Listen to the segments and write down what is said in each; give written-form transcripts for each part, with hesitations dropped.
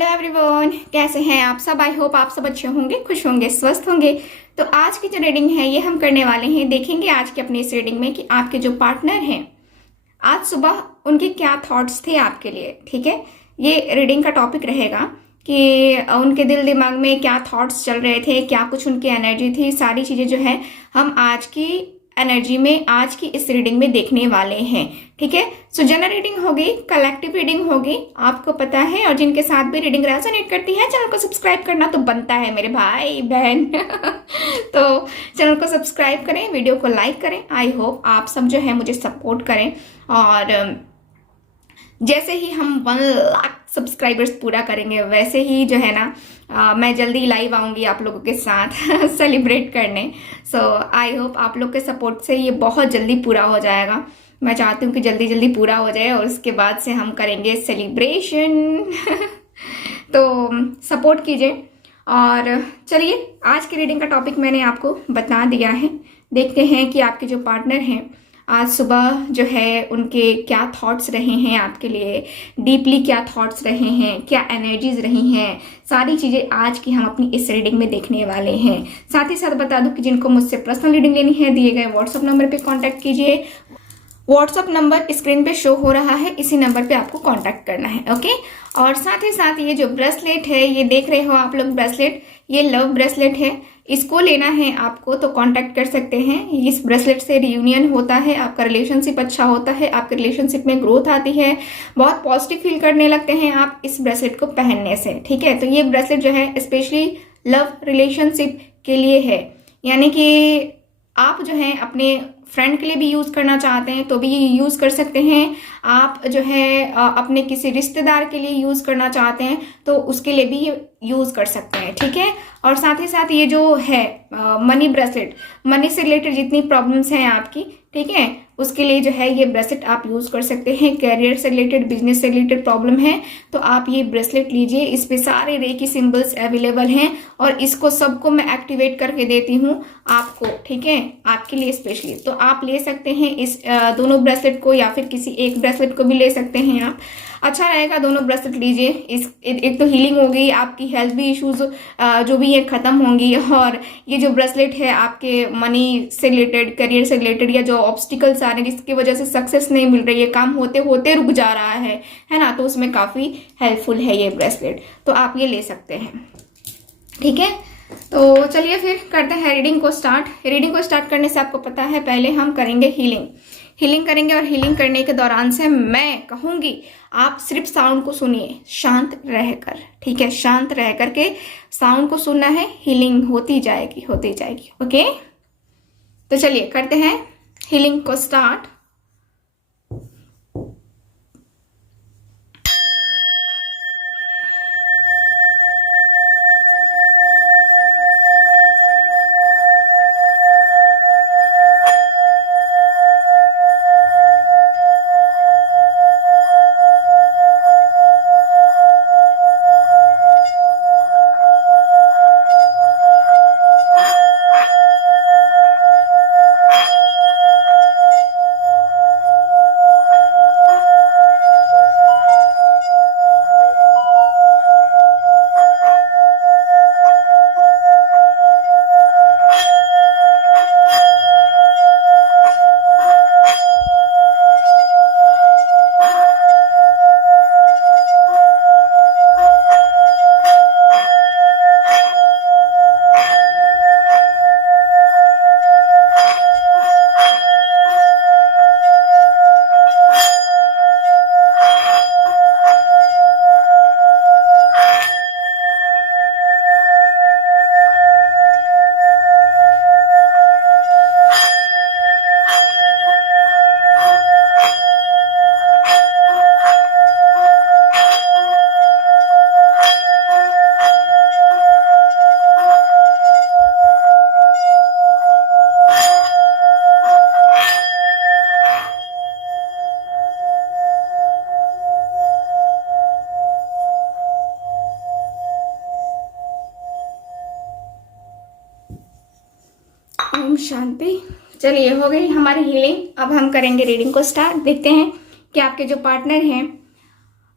Hello everyone, कैसे हैं आप सब। आई होप आप सब अच्छे होंगे, खुश होंगे, स्वस्थ होंगे। तो आज की जो रीडिंग है ये हम करने वाले हैं। देखेंगे आज के अपने इस रीडिंग में कि आपके जो पार्टनर हैं आज सुबह उनके क्या थॉट्स थे आपके लिए। ठीक है, ये रीडिंग का टॉपिक रहेगा कि उनके दिल दिमाग में क्या थॉट्स चल रहे थे, क्या कुछ उनकी एनर्जी थी। सारी चीज़ें जो है हम आज की एनर्जी में, आज की इस रीडिंग में देखने वाले हैं। ठीक है, सो जनरल रीडिंग होगी, कलेक्टिव रीडिंग होगी, आपको पता है। और जिनके साथ भी रीडिंग रेजोनेट करती है, चैनल को सब्सक्राइब करना तो बनता है मेरे भाई बहन। तो चैनल को सब्सक्राइब करें, वीडियो को लाइक करें। आई होप आप सब जो है मुझे सपोर्ट करें। और जैसे ही हम 1 लाख सब्सक्राइबर्स पूरा करेंगे वैसे ही जो है ना मैं जल्दी लाइव आऊँगी आप लोगों के साथ सेलिब्रेट करने। सो आई होप आप लोग के सपोर्ट से ये बहुत जल्दी पूरा हो जाएगा। मैं चाहती हूँ कि जल्दी जल्दी पूरा हो जाए और उसके बाद से हम करेंगे सेलिब्रेशन। तो सपोर्ट कीजिए। और चलिए, आज की रीडिंग का टॉपिक मैंने आपको बता दिया है। देखते हैं कि आपके जो पार्टनर हैं आज सुबह जो है उनके क्या थॉट्स रहे हैं आपके लिए, डीपली क्या थॉट्स रहे हैं, क्या एनर्जीज रही हैं। सारी चीज़ें आज की हम अपनी इस रीडिंग में देखने वाले हैं। साथ ही साथ बता दूं कि जिनको मुझसे पर्सनल रीडिंग लेनी है, दिए गए व्हाट्सअप नंबर पे कांटेक्ट कीजिए। व्हाट्सअप नंबर स्क्रीन पे शो हो रहा है, इसी नंबर पे आपको कांटेक्ट करना है। ओके, और साथ ही साथ ये जो ब्रेसलेट है, ये देख रहे हो आप लोग ब्रेसलेट, ये लव ब्रेसलेट है। इसको लेना है आपको तो कांटेक्ट कर सकते हैं। इस ब्रेसलेट से रियूनियन होता है, आपका रिलेशनशिप अच्छा होता है, आपके रिलेशनशिप में ग्रोथ आती है, बहुत पॉजिटिव फील करने लगते हैं आप इस ब्रेसलेट को पहनने से। ठीक है, तो ये ब्रेसलेट जो है स्पेशली लव रिलेशनशिप के लिए है। यानी कि आप जो है अपने फ्रेंड के लिए भी यूज़ करना चाहते हैं तो भी ये यूज़ कर सकते हैं। आप जो है अपने किसी रिश्तेदार के लिए यूज़ करना चाहते हैं तो उसके लिए भी ये यूज़ कर सकते हैं। ठीक है, और साथ ही साथ ये जो है मनी ब्रेसलेट, मनी से रिलेटेड जितनी प्रॉब्लम्स हैं आपकी, ठीक है, उसके लिए जो है ये ब्रेसलेट आप यूज़ कर सकते हैं। करियर से रिलेटेड, बिजनेस से रिलेटेड प्रॉब्लम है तो आप ये ब्रेसलेट लीजिए। इस पे सारे रेकी सिंबल्स अवेलेबल हैं और इसको सबको मैं एक्टिवेट करके देती हूँ आपको। ठीक है, आपके लिए स्पेशली। तो आप ले सकते हैं इस दोनों ब्रेसलेट को, या फिर किसी एक ब्रेसलेट को भी ले सकते हैं आप। अच्छा रहेगा, दोनों ब्रेसलेट लीजिए। एक तो हीलिंग हो गई, आपकी हेल्थ भी इश्यूज जो भी है ख़त्म होंगी। और ये जो ब्रेसलेट है आपके मनी से रिलेटेड, करियर से रिलेटेड, या जो ऑब्स्टिकल्स आ रहे हैं जिसकी वजह से सक्सेस नहीं मिल रही है, काम होते होते रुक जा रहा है ना, तो उसमें काफ़ी हेल्पफुल है ये ब्रेसलेट। तो आप ये ले सकते हैं। ठीक है, तो चलिए फिर करते हैं रीडिंग को स्टार्ट। रीडिंग को स्टार्ट करने से आपको पता है पहले हम करेंगे हीलिंग करेंगे। और हीलिंग करने के दौरान से मैं कहूँगी आप सिर्फ साउंड को सुनिए शांत रहकर। ठीक है, शांत रह करके साउंड को सुनना है। हीलिंग होती जाएगी। ओके, तो चलिए करते हैं हीलिंग को स्टार्ट। ओम शांति। चलिए, हो गई हमारी हीलिंग। अब हम करेंगे रीडिंग को स्टार्ट। देखते हैं कि आपके जो पार्टनर हैं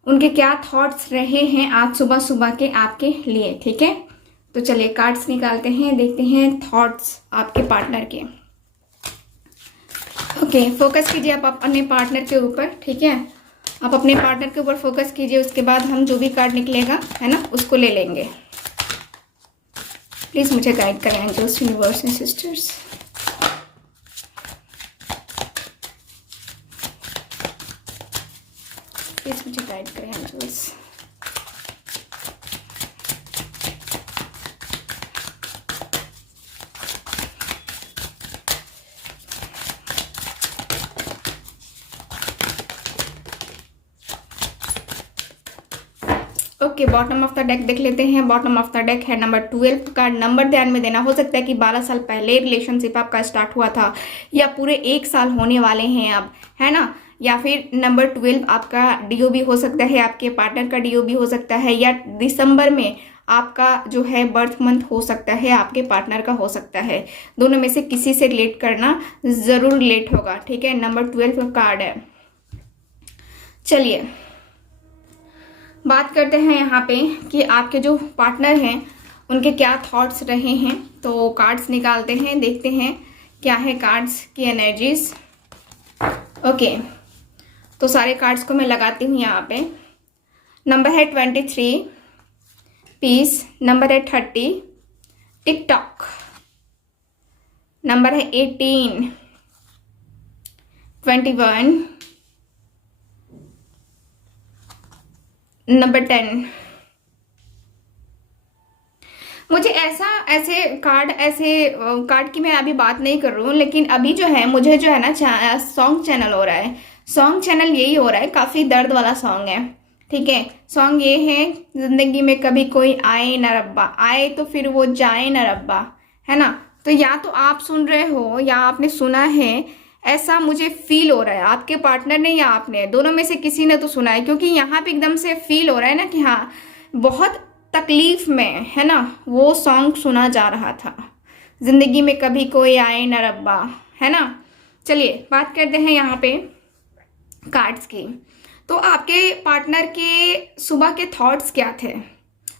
उनके क्या थॉट्स रहे हैं आज सुबह सुबह के आपके लिए। ठीक है, तो चलिए कार्ड्स निकालते हैं, देखते हैं थॉट्स आपके पार्टनर के। ओके, फोकस कीजिए आप अपने पार्टनर के ऊपर। ठीक है, आप अपने पार्टनर के ऊपर फोकस कीजिए, उसके बाद हम जो भी कार्ड निकलेगा है ना उसको ले लेंगे। प्लीज मुझे गाइड करें angels, universe and sisters. Please मुझे गाइड करें angels. Okay, bottom of the deck देख लेते हैं। बॉटम ऑफ द डेक है नंबर 12 का नंबर ध्यान में देना। हो सकता है कि 12 साल पहले रिलेशनशिप आपका स्टार्ट हुआ था या पूरे 1 साल होने वाले हैं अब, है ना। या फिर नंबर 12 आपका डीओ भी हो सकता है, आपके पार्टनर का डीओ भी हो सकता है, या दिसंबर में आपका जो है बर्थ मंथ हो सकता है, आपके पार्टनर का हो सकता है। दोनों में से किसी से रिलेट करना ज़रूर रिलेट होगा। ठीक है, नंबर 12 का कार्ड है। चलिए बात करते हैं यहाँ पे कि आपके जो पार्टनर हैं उनके क्या थॉट्स रहे हैं। तो कार्ड्स निकालते हैं, देखते हैं क्या है कार्ड्स की एनर्जीज। ओके, तो सारे कार्ड्स को मैं लगाती हूँ यहाँ पे। नंबर है 23, पीस। नंबर है 30, टिकटॉक। नंबर है 18, 21, नंबर 10। मुझे ऐसे कार्ड की मैं अभी बात नहीं कर रही हूँ, लेकिन अभी जो है मुझे जो है ना सॉन्ग चैनल हो रहा है। सॉन्ग चैनल यही हो रहा है, काफ़ी दर्द वाला सॉन्ग है। ठीक है, सॉन्ग ये है, जिंदगी में कभी कोई आए न रब्बा, आए तो फिर वो जाए न रब्बा, है ना। तो या तो आप सुन रहे हो या आपने सुना है, ऐसा मुझे फील हो रहा है। आपके पार्टनर ने या आपने, दोनों में से किसी ने तो सुना है, क्योंकि यहाँ पे एकदम से फील हो रहा है ना कि हाँ बहुत तकलीफ में है ना वो सॉन्ग सुना जा रहा था, जिंदगी में कभी कोई आए न रब्बा, है ना। चलिए बात करते हैं यहाँ पे कार्ड्स की। तो आपके पार्टनर के सुबह के थॉट्स क्या थे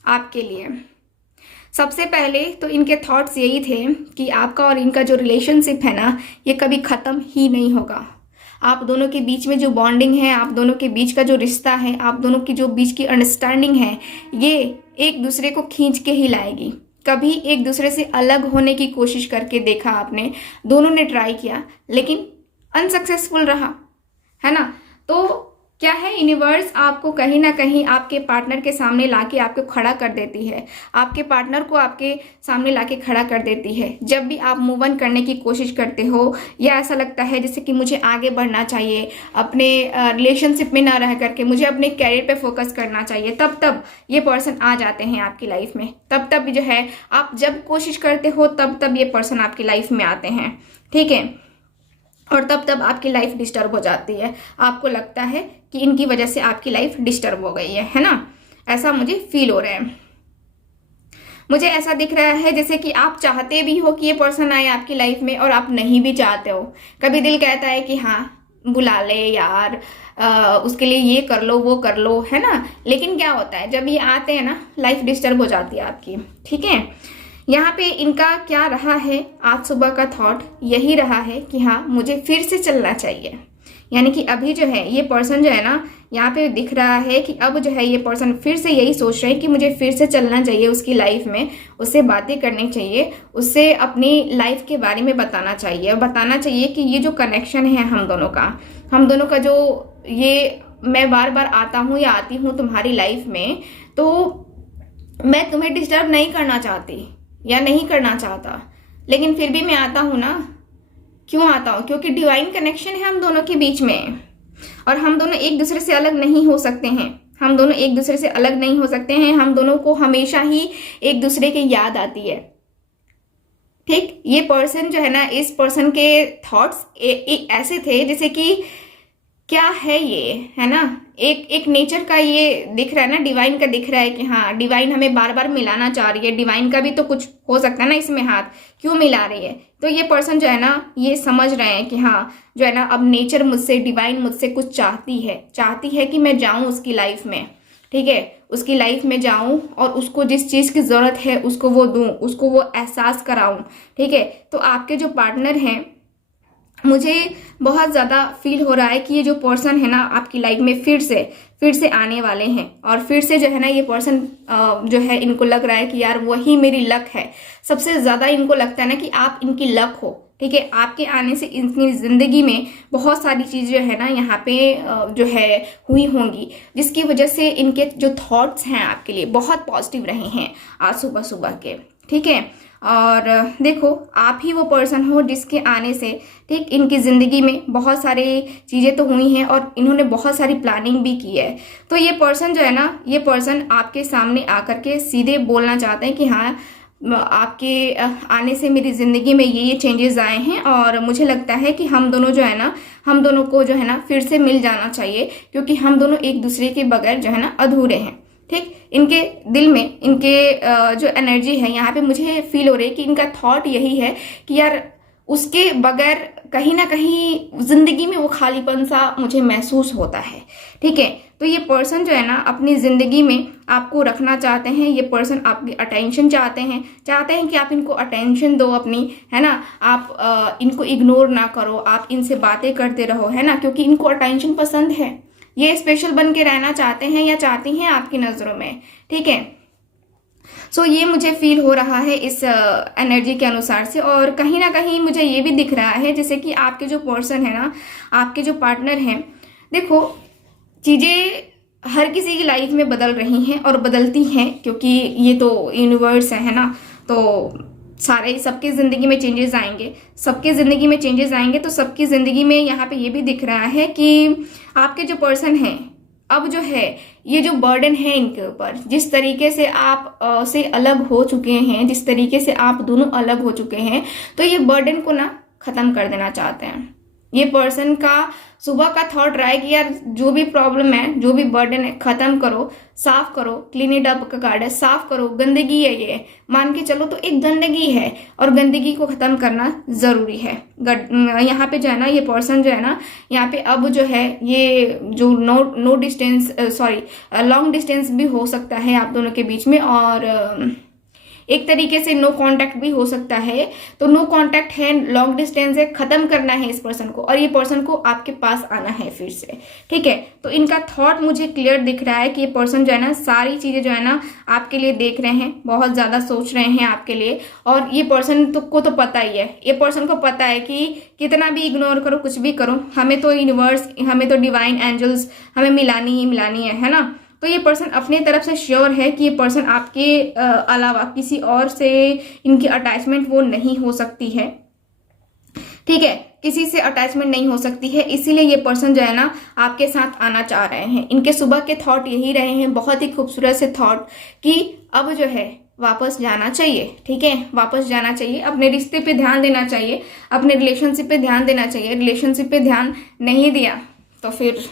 आपके लिए। सबसे पहले तो इनके थॉट्स यही थे कि आपका और इनका जो रिलेशनशिप है ना ये कभी ख़त्म ही नहीं होगा। आप दोनों के बीच में जो बॉन्डिंग है, आप दोनों के बीच का जो रिश्ता है, आप दोनों की जो बीच की अंडरस्टैंडिंग है, ये एक दूसरे को खींच के ही लाएगी। कभी एक दूसरे से अलग होने की कोशिश करके देखा आपने, दोनों ने ट्राई किया लेकिन अनसक्सेसफुल रहा, है ना। तो क्या है, यूनिवर्स आपको कहीं ना कहीं आपके पार्टनर के सामने लाके आपको खड़ा कर देती है, आपके पार्टनर को आपके सामने लाके खड़ा कर देती है। जब भी आप मूव ऑन करने की कोशिश करते हो या ऐसा लगता है जैसे कि मुझे आगे बढ़ना चाहिए, अपने रिलेशनशिप में ना रह करके मुझे अपने कैरियर पे फोकस करना चाहिए, तब तब ये पर्सन आ जाते हैं आपकी लाइफ में। तब तब जो है आप जब कोशिश करते हो तब तब ये पर्सन आपकी लाइफ में आते हैं। ठीक है, और तब तब आपकी लाइफ डिस्टर्ब हो जाती है। आपको लगता है कि इनकी वजह से आपकी लाइफ डिस्टर्ब हो गई है ना। ऐसा मुझे फील हो रहा है। मुझे ऐसा दिख रहा है जैसे कि आप चाहते भी हो कि ये पर्सन आए आपकी लाइफ में और आप नहीं भी चाहते हो। कभी दिल कहता है कि हाँ बुला ले यार, उसके लिए ये कर लो वो कर लो, है ना। लेकिन क्या होता है जब ये आते हैं ना लाइफ डिस्टर्ब हो जाती है आपकी। ठीक है, यहाँ पे इनका क्या रहा है, आज सुबह का थॉट यही रहा है कि हाँ मुझे फिर से चलना चाहिए। यानी कि अभी जो है ये पर्सन जो है ना यहाँ पे दिख रहा है कि अब जो है ये पर्सन फिर से यही सोच रहे हैं कि मुझे फिर से चलना चाहिए उसकी लाइफ में, उससे बातें करनी चाहिए, उससे अपनी लाइफ के बारे में बताना चाहिए और बताना चाहिए कि ये जो कनेक्शन है हम दोनों का जो ये मैं बार बार आता हूँ या आती हूँ तुम्हारी लाइफ में, तो मैं तुम्हें डिस्टर्ब नहीं करना चाहती या नहीं करना चाहता, लेकिन फिर भी मैं आता हूँ ना। क्यों आता हूँ? क्योंकि डिवाइन कनेक्शन है हम दोनों के बीच में और हम दोनों एक दूसरे से अलग नहीं हो सकते हैं। हम दोनों एक दूसरे से अलग नहीं हो सकते हैं। हम दोनों को हमेशा ही एक दूसरे की याद आती है। ठीक, ये पर्सन जो है ना, इस पर्सन के थॉट्स ऐसे थे जैसे कि क्या है ये, है ना। एक एक नेचर का ये दिख रहा है ना, डिवाइन का दिख रहा है कि हाँ डिवाइन हमें बार बार मिलाना चाह रही है, डिवाइन का भी तो कुछ हो सकता है ना इसमें हाथ, क्यों मिला रही है। तो ये पर्सन जो है ना ये समझ रहे हैं कि हाँ जो है ना अब नेचर मुझसे, डिवाइन मुझसे कुछ चाहती है कि मैं जाऊं उसकी लाइफ में, ठीक है, उसकी लाइफ में जाऊं और उसको जिस चीज़ की ज़रूरत है उसको वो दूं, उसको वो एहसास कराऊं, ठीक है। तो आपके जो पार्टनर हैं, मुझे बहुत ज़्यादा फील हो रहा है कि ये जो पर्सन है ना आपकी लाइफ में फिर से आने वाले हैं, और फिर से जो है ना ये पर्सन जो है इनको लग रहा है कि यार वही मेरी लक है। सबसे ज़्यादा इनको लगता है ना कि आप इनकी लक हो, ठीक है। आपके आने से इनकी ज़िंदगी में बहुत सारी चीज़ जो है ना यहाँ पे जो है हुई होंगी, जिसकी वजह से इनके जो थॉट्स हैं आपके लिए बहुत पॉजिटिव रहे हैं आज सुबह सुबह के, ठीक है। और देखो आप ही वो पर्सन हो जिसके आने से, ठीक, इनकी ज़िंदगी में बहुत सारी चीज़ें तो हुई हैं और इन्होंने बहुत सारी प्लानिंग भी की है। तो ये पर्सन जो है ना, ये पर्सन आपके सामने आकर के सीधे बोलना चाहते हैं कि हाँ आपके आने से मेरी ज़िंदगी में ये चेंजेस आए हैं, और मुझे लगता है कि हम दोनों जो है ना, हम दोनों को जो है ना फिर से मिल जाना चाहिए, क्योंकि हम दोनों एक दूसरे के बगैर जो है ना अधूरे हैं, ठीक। इनके दिल में, इनके जो एनर्जी है यहाँ पे मुझे फील हो रही है कि इनका थॉट यही है कि यार उसके बगैर कहीं ना कहीं जिंदगी में वो खालीपन सा मुझे महसूस होता है, ठीक है। तो ये पर्सन जो है ना अपनी जिंदगी में आपको रखना चाहते हैं, ये पर्सन आपकी अटेंशन चाहते हैं कि आप इनको अटेंशन दो अपनी, है ना। आप इनको इग्नोर ना करो, आप इनसे बातें करते रहो, है ना, क्योंकि इनको अटेंशन पसंद है। ये स्पेशल बन के रहना चाहते हैं या चाहती हैं आपकी नज़रों में, ठीक है। सो ये मुझे फील हो रहा है इस एनर्जी के अनुसार से, और कहीं ना कहीं मुझे ये भी दिख रहा है जैसे कि आपके जो पर्सन है ना, आपके जो पार्टनर हैं, देखो चीज़ें हर किसी की लाइफ में बदल रही हैं और बदलती हैं, क्योंकि ये तो यूनिवर्स है ना। तो सारे सबकी ज़िंदगी में चेंजेस आएंगे, सबकी ज़िंदगी में चेंजेस आएंगे। तो सबकी ज़िंदगी में यहाँ पे ये भी दिख रहा है कि आपके जो पर्सन हैं, अब जो है ये जो बर्डन है इनके ऊपर, जिस तरीके से आप से अलग हो चुके हैं, जिस तरीके से आप दोनों अलग हो चुके हैं, तो ये बर्डन को ना ख़त्म कर देना चाहते हैं। ये पर्सन का सुबह का थॉट रहा है कि यार जो भी प्रॉब्लम है, जो भी बर्डन है, खत्म करो, साफ करो, क्लीन इट अप का कार्ड है, साफ करो, गंदगी है ये, मान के चलो तो एक गंदगी है, और गंदगी को खत्म करना जरूरी है। यहाँ पे जो है ना ये पर्सन जो है ना यहाँ पे अब जो है ये जो no distance, sorry long distance भी हो सकता है आप दोनों के बीच में, और एक तरीके से नो कांटेक्ट भी हो सकता है। तो नो कांटेक्ट है, लॉन्ग डिस्टेंस है, खत्म करना है इस पर्सन को, और ये पर्सन को आपके पास आना है फिर से, ठीक है। तो इनका थॉट मुझे क्लियर दिख रहा है कि ये पर्सन जो है ना सारी चीजें जो है ना आपके लिए देख रहे हैं, बहुत ज्यादा सोच रहे हैं आपके लिए। और ये पर्सन को तो पता ही है, ये पर्सन को पता है कि कितना भी इग्नोर करो, कुछ भी करो, हमें तो यूनिवर्स, हमें तो डिवाइन एंजल्स हमें मिलानी ही मिलानी है ना। तो ये पर्सन अपने तरफ से श्योर है कि ये पर्सन आपके अलावा किसी और से इनकी अटैचमेंट वो नहीं हो सकती है, ठीक है, किसी से अटैचमेंट नहीं हो सकती है। इसीलिए ये पर्सन जो है ना आपके साथ आना चाह रहे हैं। इनके सुबह के थॉट यही रहे हैं, बहुत ही खूबसूरत से थॉट, कि अब जो है वापस जाना चाहिए, ठीक है, वापस जाना चाहिए, अपने रिश्ते पे ध्यान देना चाहिए, अपने रिलेशनशिप पे ध्यान देना चाहिए। रिलेशनशिप पे ध्यान नहीं दिया तो फिर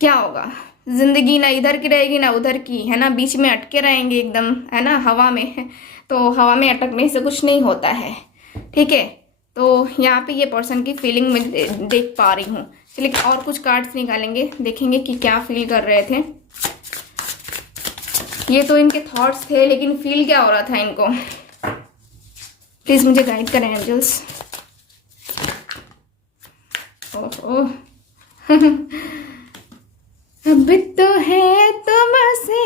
क्या होगा, जिंदगी ना इधर की रहेगी ना उधर की, है ना, बीच में अटके रहेंगे एकदम, है ना, हवा में। तो हवा में अटकने से कुछ नहीं होता है, ठीक है। तो यहाँ पे ये पर्सन की फीलिंग में देख पा रही हूँ। चलिए और कुछ कार्ड्स निकालेंगे, देखेंगे कि क्या फील कर रहे थे। ये तो इनके थॉट्स थे, लेकिन फील क्या हो रहा था इनको, प्लीज मुझे गाइड करें एंजल्स। ओह अब तो है तुमसे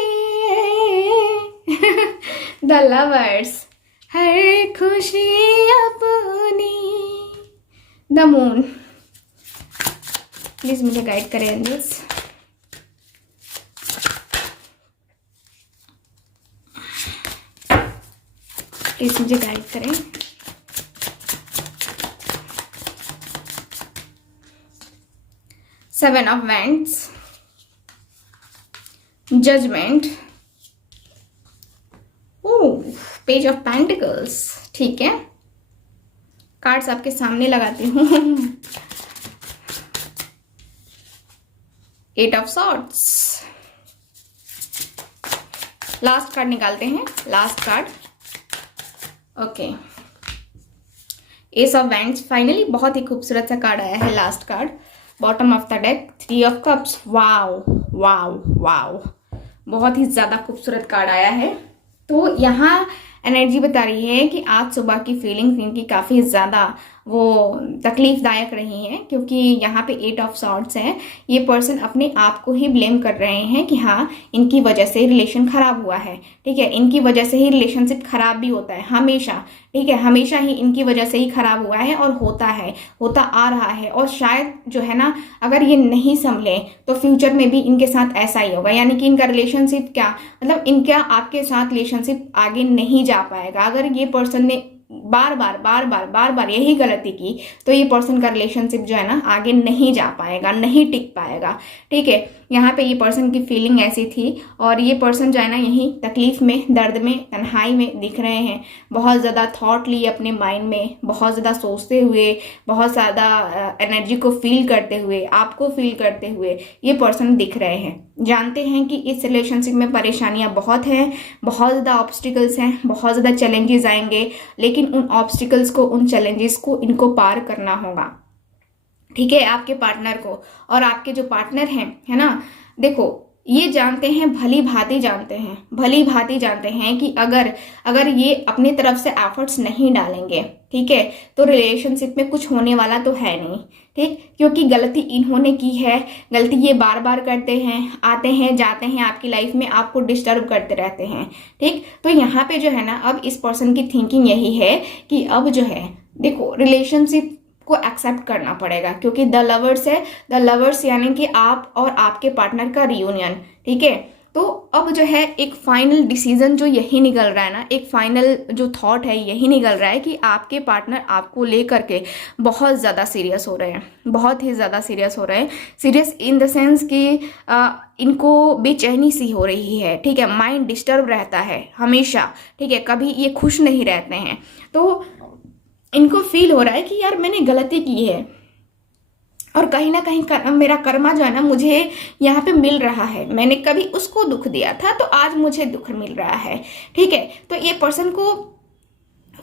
द लवर्स, हर खुशी अपनी, द मून। प्लीज मुझे गाइड करें एंजल्स। प्लीज मुझे गाइड करें। Seven of wands, judgement, page of pentacles, ठीक है। कार्ड्स आपके सामने लगाती हूँ। Eight of swords. Last card निकालते हैं, last card. Okay, ace of wands. Finally बहुत ही खूबसूरत सा कार्ड आया है, last card, bottom of the deck, three of cups. Wow wow wow, बहुत ही ज़्यादा खूबसूरत कार्ड आया है। तो यहाँ एनर्जी बता रही है कि आज सुबह की फीलिंग्स इनकी काफ़ी ज़्यादा वो तकलीफदायक रही हैं, क्योंकि यहाँ पे एट ऑफ सॉर्ड्स है। ये पर्सन अपने आप को ही ब्लेम कर रहे हैं कि हाँ, इनकी वजह से रिलेशन खराब हुआ है, ठीक है, इनकी वजह से ही रिलेशनशिप खराब भी होता है हमेशा, ठीक है, हमेशा ही इनकी वजह से ही खराब हुआ है और होता है, होता आ रहा है। और शायद जो है ना, अगर ये नहीं संभले तो फ्यूचर में भी इनके साथ ऐसा ही होगा, यानी कि इनका रिलेशनशिप क्या मतलब इनका आपके साथ रिलेशनशिप आगे नहीं जा पाएगा। अगर ये पर्सन ने बार बार यही गलती की तो ये पर्सन का रिलेशनशिप जो है ना आगे नहीं जा पाएगा, नहीं टिक पाएगा, ठीक है। यहाँ पे ये पर्सन की फीलिंग ऐसी थी और ये पर्सन जो है ना यही तकलीफ में, दर्द में, तन्हाई में दिख रहे हैं। बहुत ज़्यादा थॉट लिए अपने माइंड में, बहुत ज़्यादा सोचते हुए, बहुत ज़्यादा एनर्जी को फील करते हुए, आपको फील करते हुए ये पर्सन दिख रहे हैं। जानते हैं कि इस रिलेशनशिप में परेशानियां बहुत हैं, बहुत ज़्यादा ऑब्स्टिकल्स हैं, बहुत ज़्यादा चैलेंजेस आएंगे, लेकिन उन ऑब्स्टिकल्स को, उन चैलेंजेस को इनको पार करना होगा, ठीक है, आपके पार्टनर को। और आपके जो पार्टनर हैं, है ना, देखो ये जानते हैं, भली भांति जानते हैं कि अगर ये अपनी तरफ से एफर्ट्स नहीं डालेंगे, ठीक है, तो रिलेशनशिप में कुछ होने वाला तो है नहीं, ठीक, क्योंकि गलती इन्होंने की है, गलती ये बार बार करते हैं, आते हैं जाते हैं आपकी लाइफ में, आपको डिस्टर्ब करते रहते हैं, ठीक। तो यहाँ पे जो है ना, अब इस पर्सन की थिंकिंग यही है कि अब जो है देखो रिलेशनशिप को एक्सेप्ट करना पड़ेगा, क्योंकि द लवर्स है, द लवर्स यानी कि आप और आपके पार्टनर का रियूनियन, ठीक है। तो अब जो है एक फाइनल डिसीजन जो यही निकल रहा है ना, एक फाइनल जो थॉट है यही निकल रहा है कि आपके पार्टनर आपको लेकर के बहुत ज़्यादा सीरियस हो रहे हैं, बहुत ही ज़्यादा सीरियस हो रहे हैं। सीरियस इन द सेंस कि इनको बेचैनी सी हो रही है, ठीक है, माइंड डिस्टर्ब रहता है हमेशा, ठीक है, कभी ये खुश नहीं रहते हैं। तो इनको फील हो रहा है कि यार मैंने गलती की है और कहीं ना कहीं मेरा कर्मा जो है ना मुझे यहाँ पे मिल रहा है, मैंने कभी उसको दुख दिया था तो आज मुझे दुख मिल रहा है, ठीक है। तो ये पर्सन को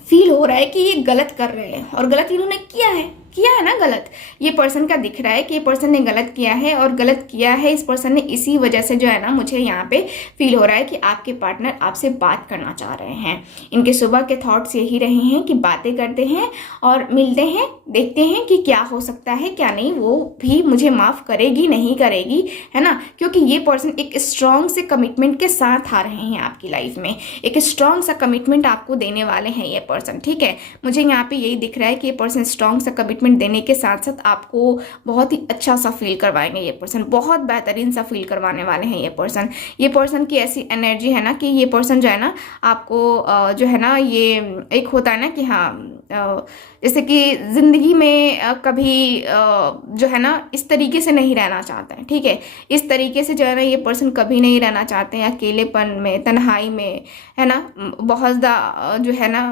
फील हो रहा है कि ये गलत कर रहे हैं और गलत इन्होंने किया है ना, गलत ये पर्सन का दिख रहा है कि ये पर्सन ने गलत किया है और गलत किया है इस पर्सन ने, इसी वजह से जो है ना मुझे यहाँ पे फील हो रहा है कि आपके पार्टनर आपसे बात करना चाह रहे हैं। इनके सुबह के थॉट्स यही रहे हैं कि बातें करते हैं और मिलते हैं, देखते हैं कि क्या हो सकता है क्या नहीं, वो भी मुझे माफ़ करेगी नहीं करेगी, है ना, क्योंकि ये पर्सन एक स्ट्रॉन्ग से कमिटमेंट के साथ आ रहे हैं आपकी लाइफ में, एक स्ट्रॉन्ग सा कमिटमेंट आपको देने वाले हैं ये पर्सन, ठीक है। मुझे यहाँ पे यही दिख रहा है कि ये पर्सन स्ट्रॉन्ग सा कमिटमेंट देने के साथ साथ आपको बहुत ही अच्छा सा फील करवाएंगे ये पर्सन, बहुत बेहतरीन सा फील करवाने वाले हैं ये पर्सन। ये पर्सन की ऐसी एनर्जी है ना कि ये पर्सन जो है ना आपको जो है ना, ये एक होता है ना कि हाँ जैसे कि जिंदगी में कभी जो है ना इस तरीके से नहीं रहना चाहते हैं, ठीक है, इस तरीके से जो है ना ये पर्सन कभी नहीं रहना चाहते हैं, अकेलेपन में, तन्हाई में, है ना, बहुत ज़्यादा जो है ना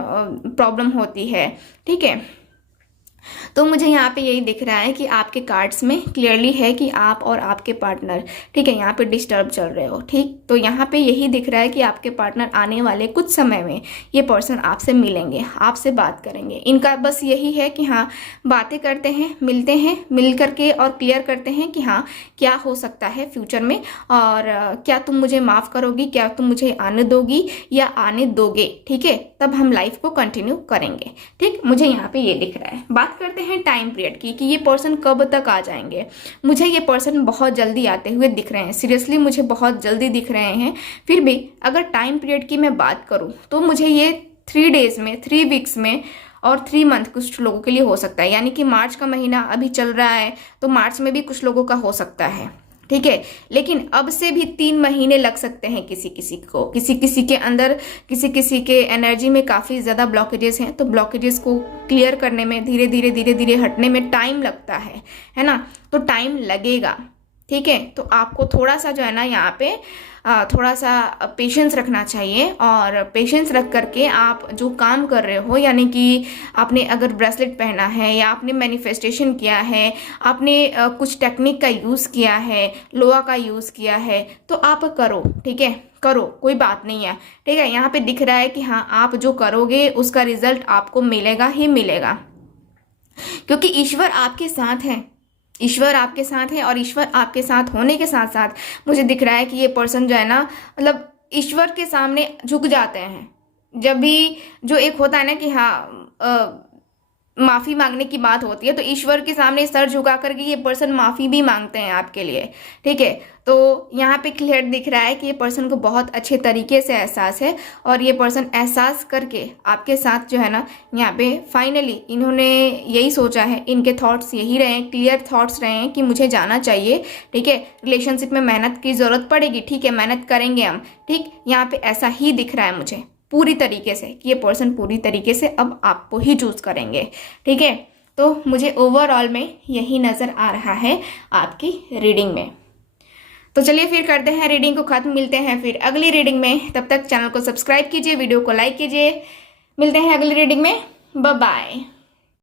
प्रॉब्लम होती है, ठीक है। तो मुझे यहाँ पे यही दिख रहा है कि आपके कार्ड्स में क्लियरली है कि आप और आपके पार्टनर, ठीक है, यहाँ पे डिस्टर्ब चल रहे हो, ठीक। तो यहाँ पे यही दिख रहा है कि आपके पार्टनर आने वाले कुछ समय में ये पर्सन आपसे मिलेंगे, आपसे बात करेंगे। इनका बस यही है कि हाँ बातें करते हैं, मिलते हैं, मिल करके और क्लियर करते हैं कि हाँ क्या हो सकता है फ्यूचर में और क्या तुम मुझे माफ़ करोगी, क्या तुम मुझे आने दोगी या आने दोगे, ठीक है, तब हम लाइफ को कंटिन्यू करेंगे, ठीक। मुझे यहाँ पे ये दिख रहा है। बात करते हैं टाइम पीरियड की कि ये पर्सन कब तक आ जाएंगे। मुझे ये पर्सन बहुत जल्दी आते हुए दिख रहे हैं, सीरियसली मुझे बहुत जल्दी दिख रहे हैं। फिर भी अगर टाइम पीरियड की मैं बात करूं तो मुझे ये 3 डेज में, 3 वीक्स में और 3 मंथ कुछ लोगों के लिए हो सकता है, यानी कि मार्च का महीना अभी चल रहा है तो मार्च में भी कुछ लोगों का हो सकता है, ठीक है। लेकिन अब से भी 3 महीने लग सकते हैं किसी किसी को, किसी किसी के अंदर, किसी किसी के एनर्जी में काफ़ी ज़्यादा ब्लॉकेजेस हैं, तो ब्लॉकेजेस को क्लियर करने में धीरे धीरे हटने में टाइम लगता है ना, तो टाइम लगेगा, ठीक है। तो आपको थोड़ा सा जो है ना यहाँ पे थोड़ा सा पेशेंस रखना चाहिए, और पेशेंस रख करके आप जो काम कर रहे हो, यानी कि आपने अगर ब्रेसलेट पहना है या आपने मैनिफेस्टेशन किया है, आपने कुछ टेक्निक का यूज़ किया है, लोहा का यूज़ किया है, तो आप करो, ठीक है, करो, कोई बात नहीं है, ठीक है। यहाँ पे दिख रहा है कि हाँ आप जो करोगे उसका रिजल्ट आपको मिलेगा ही मिलेगा, क्योंकि ईश्वर आपके साथ है, ईश्वर आपके साथ है। और ईश्वर आपके साथ होने के साथ साथ मुझे दिख रहा है कि ये पर्सन जो है ना, मतलब ईश्वर के सामने झुक जाते हैं। जब भी जो एक होता है ना कि हाँ माफ़ी मांगने की बात होती है, तो ईश्वर के सामने सर झुका करके ये पर्सन माफ़ी भी मांगते हैं आपके लिए, ठीक है। तो यहाँ पे क्लियर दिख रहा है कि ये पर्सन को बहुत अच्छे तरीके से एहसास है, और ये पर्सन एहसास करके आपके साथ जो है ना, यहाँ पे फाइनली इन्होंने यही सोचा है, इनके थॉट्स यही रहे हैं, क्लियर थॉट्स रहे हैं कि मुझे जाना चाहिए, ठीक है। रिलेशनशिप में मेहनत की ज़रूरत पड़ेगी, ठीक है, मेहनत करेंगे हम, ठीक। यहाँ पे ऐसा ही दिख रहा है मुझे पूरी तरीके से कि ये पर्सन पूरी तरीके से अब आपको ही चूज करेंगे, ठीक है। तो मुझे ओवरऑल में यही नज़र आ रहा है आपकी रीडिंग में। तो चलिए फिर करते हैं रीडिंग को खत्म, मिलते हैं फिर अगली रीडिंग में। तब तक चैनल को सब्सक्राइब कीजिए, वीडियो को लाइक कीजिए। मिलते हैं अगली रीडिंग में, बाय बाय।